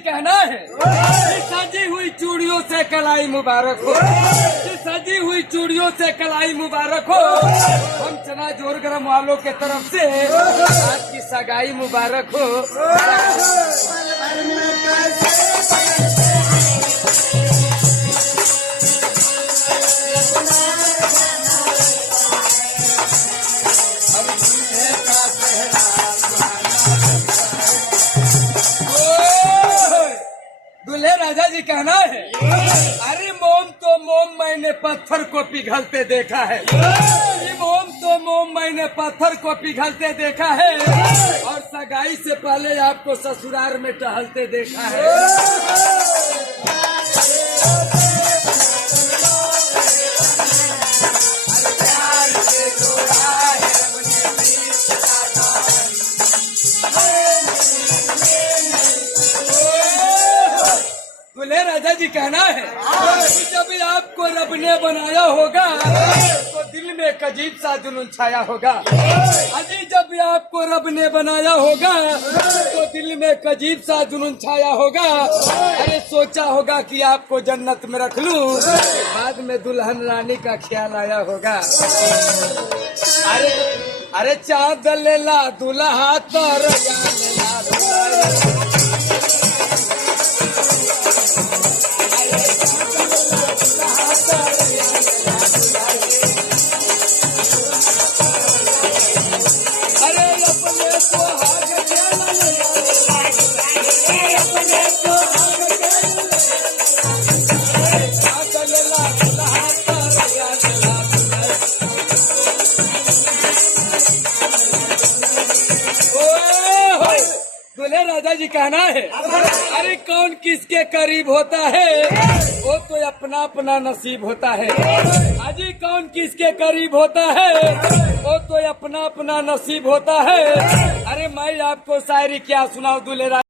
कहना है कि सजी हुई चूड़ियों से कलाई मुबारक हो, कि सजी हुई चूड़ियों से कलाई मुबारक हो। हम चना जोर गरम वालों के तरफ से आज की सगाई मुबारक हो। दूल्हे राजा जी कहना है, अरे मोम तो मोम मैंने पत्थर को पिघलते देखा है, अरे मोम तो मोम मैंने पत्थर को पिघलते देखा है, और सगाई से पहले आपको ससुराल में टहलते देखा है। दूल्हे राजा जी कहना है कि जब आपको रब ने बनाया होगा तो दिल में एक अजीब सा जुनून छाया होगा। अजी जब आपको रब ने बनाया होगा तो दिल में एक अजीब सा जुनून छाया होगा। अरे सोचा होगा कि आपको जन्नत में रख लूं, बाद में दुल्हन रानी का ख्याल आया होगा। अरे चाँद लेला दुल्हा तर दूल्हे राजा जी कहना है, अरे कौन किसके करीब होता है वो तो अपना अपना नसीब होता है। अजी कौन किसके करीब होता है वो तो अपना अपना नसीब होता है। अरे मैं आपको शायरी क्या सुनाऊं दूल्हे राजा।